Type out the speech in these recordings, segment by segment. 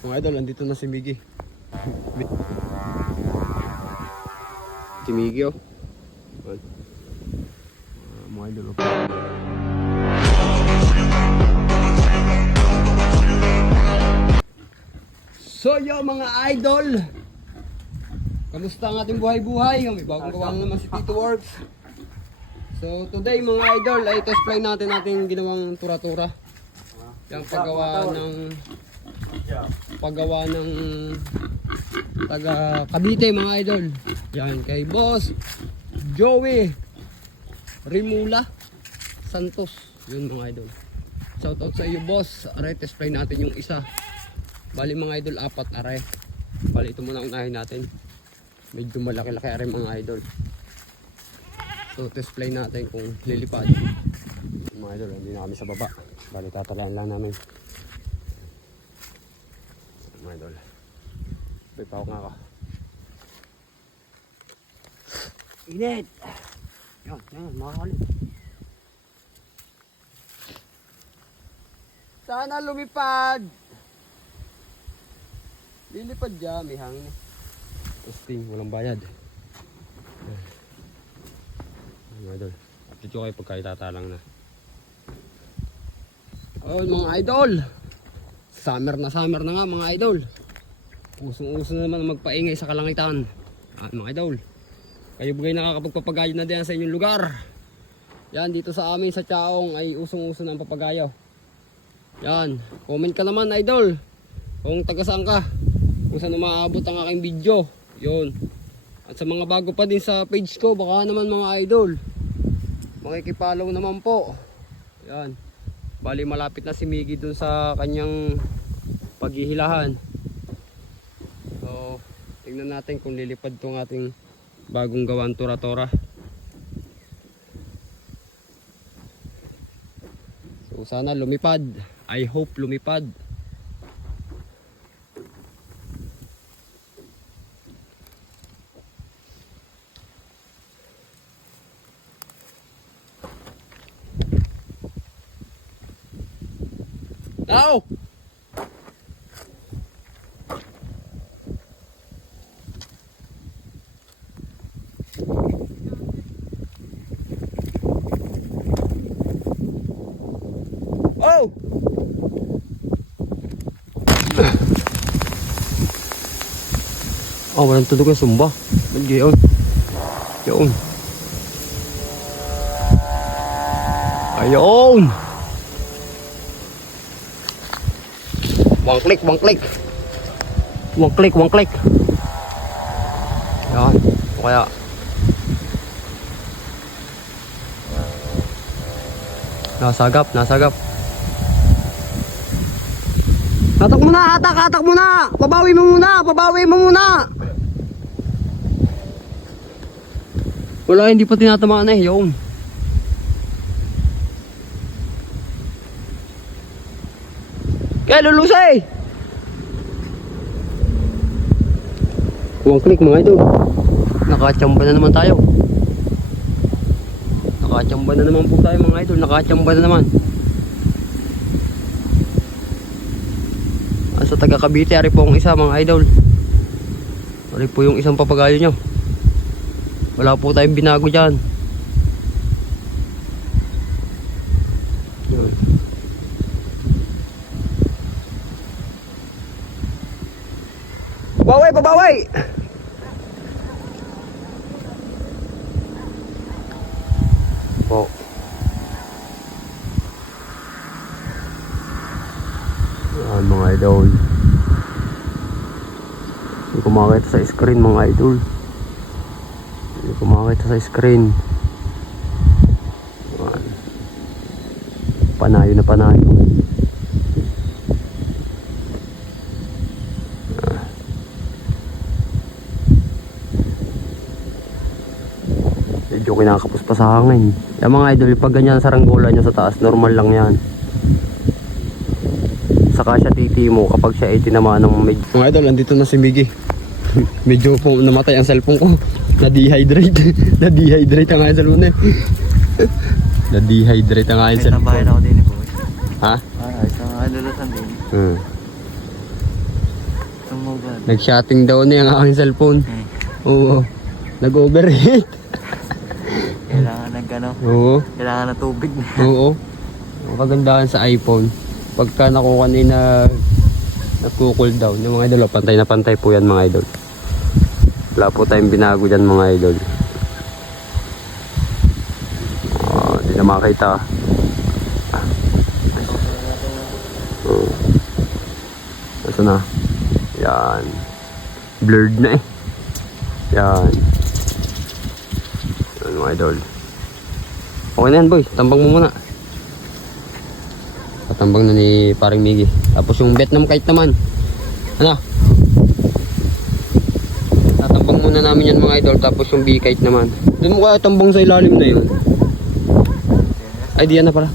Mga idol, andito na si Miggy. Si Miggy oh. Mga idol oh. So yo mga idol, kamusta ang ating buhay-buhay? May bagong gawa naman si Tito Works. So today mga idol ay test fly natin ginawang tura-tura. Yung paggawa ng taga Cavite mga idol. Yan kay Boss Joey Rimula Santos. Yun mga idol. Shout out sa iyo boss. Aray test fly natin yung isa. Bali mga idol, 4 aray. Bali ito muna unahin natin. Medyo malaki-laki aray mga idol. So test play natin kung lilipad. Mga idol, hindi na kami sa baba. Bali tatalaan lang namin. Mga idol. Pipawak nga ako. Init! Yan, makakalit. Sana lumipad! Lilipad dyan, may hangin eh. Testing, walang bayad. Mga idol, update ko kayo pagkaitatalang na. Oh mga idol, summer na nga mga idol. Usong-uso na naman magpaingay sa kalangitan. Mga idol, kayo bagay nakakapagpapagayo na din sa inyong lugar. Yan, dito sa amin sa Chaong ay usong-uso na ang papagayo. Yan, comment ka naman idol kung taga saan ka, kung saan umaabot ang aking video. Yun. At sa mga bago pa din sa page ko, baka naman mga idol makikipollow naman po. Yan. Bali malapit na si Miggy dun sa kanyang paghihilahan. So tingnan natin kung lilipad tong ating bagong gawang tura-tura. So sana lumipad. I hope lumipad. Ow! Oh! Oh, walang tunog ng sumba. Yun. Yun. Ayun! One click. Yan. O kaya. Nasagap. Hatak mo na. Pabawi mo muna. Wala, hindi pa tinatamaan eh. Yun. Kaya lulusay! One click mga idol. Nakachamba na naman tayo. Nakachamba na naman po tayo mga idol. Nakachamba na naman. Sa taga Cavite, ari po ang isa mga idol. Ari po yung isang papagayo nyo. Wala po tayong binago dyan. Pabaway! Oh. Yan mga idol. Hindi ko makita sa screen mga idol. Hindi ko makita sa screen. Yan. Panayo na panayo. Medyo kinakapos pa sa hangin. Yung mga idol, pag ganyan saranggola nyo sa taas, normal lang yan. Saka siya titimo kapag siya ay tinamaan ng medyo. Mga idol, andito na si Miggy. Medyo po namatay ang cellphone ko. Na-dehydrate. Na-dehydrate ang aking cellphone eh. Na-dehydrate ang aking cellphone. Tambahin ako din po. Ha? Ay, nagugasan din. Tumugan. Nag-shotting daw na yung aking cellphone. Oo. Nag-overheat. Kailangan Oo. kailangan na tubig. Oo. Ang kagandahan sa iPhone, pagka nakuha na nagko-cool down, yung mga idol, pantay na pantay po yan mga idol. Wala po tayong binago dyan mga idol. Hindi na makita. Asa na? Yan. Blurred na eh. Yan. Yan mga idol. Okay na yan boy, tambang mo muna. Patambang na ni paring Miggy. Tapos yung Vietnam kite naman. Ano? Tatambang muna namin yan mga idol. Tapos yung B-kite naman. Doon mo kaya tambang sa ilalim na yun. Ay diyan na pala.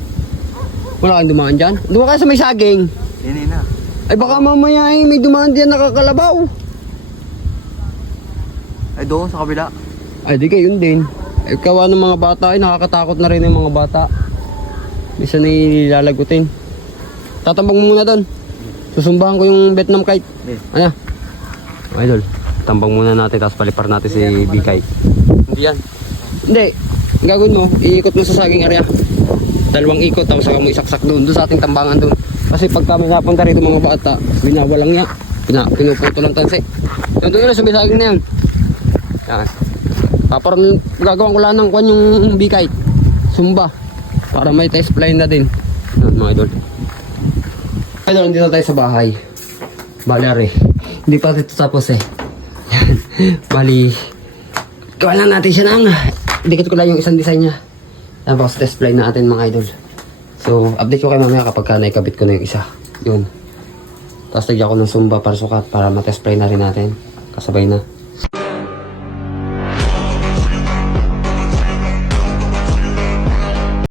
Wala kang dumaan dyan? Doon kaya sa may saging. Yan na. Ay baka mamaya eh, may dumaan diyan nakakalabaw. Ay doon sa kabila. Ay di kayo yun din. Ay kawa ng mga bata ay nakakatakot na rin yung mga bata. Bisa na ilalagutin. Tatambang mo muna doon. Susumbahan ko yung Vietnam kite. Ano? Idol, tambang muna natin tapos palipar natin si B-kite. Hindi yan. Hindi. Ang gagawin mo, iikot mo sa saging area. Dalawang ikot tapos saka mo isaksak doon sa ating tambangan doon. Kasi pag kami napunta rito mga bata, binawalang niya. Pinuputo lang tansi. Doon na sa may saging na yan. Yan. Parang gagawin ko lang ng kwan yung B-kite. Sumba. Para may test fly na din. Yan mga idol. Idol, nandito tayo sa bahay. Bali hindi pa ito tapos eh. Bali, gawa lang natin siya ng dikit ko lang yung isang design niya. Tapos test fly natin mga idol. So, update ko kayo mamaya kapag naikabit ko na yung isa. Yun. Tapos lagyan ko ng sumba para sukat para matest fly na rin natin. Kasabay na.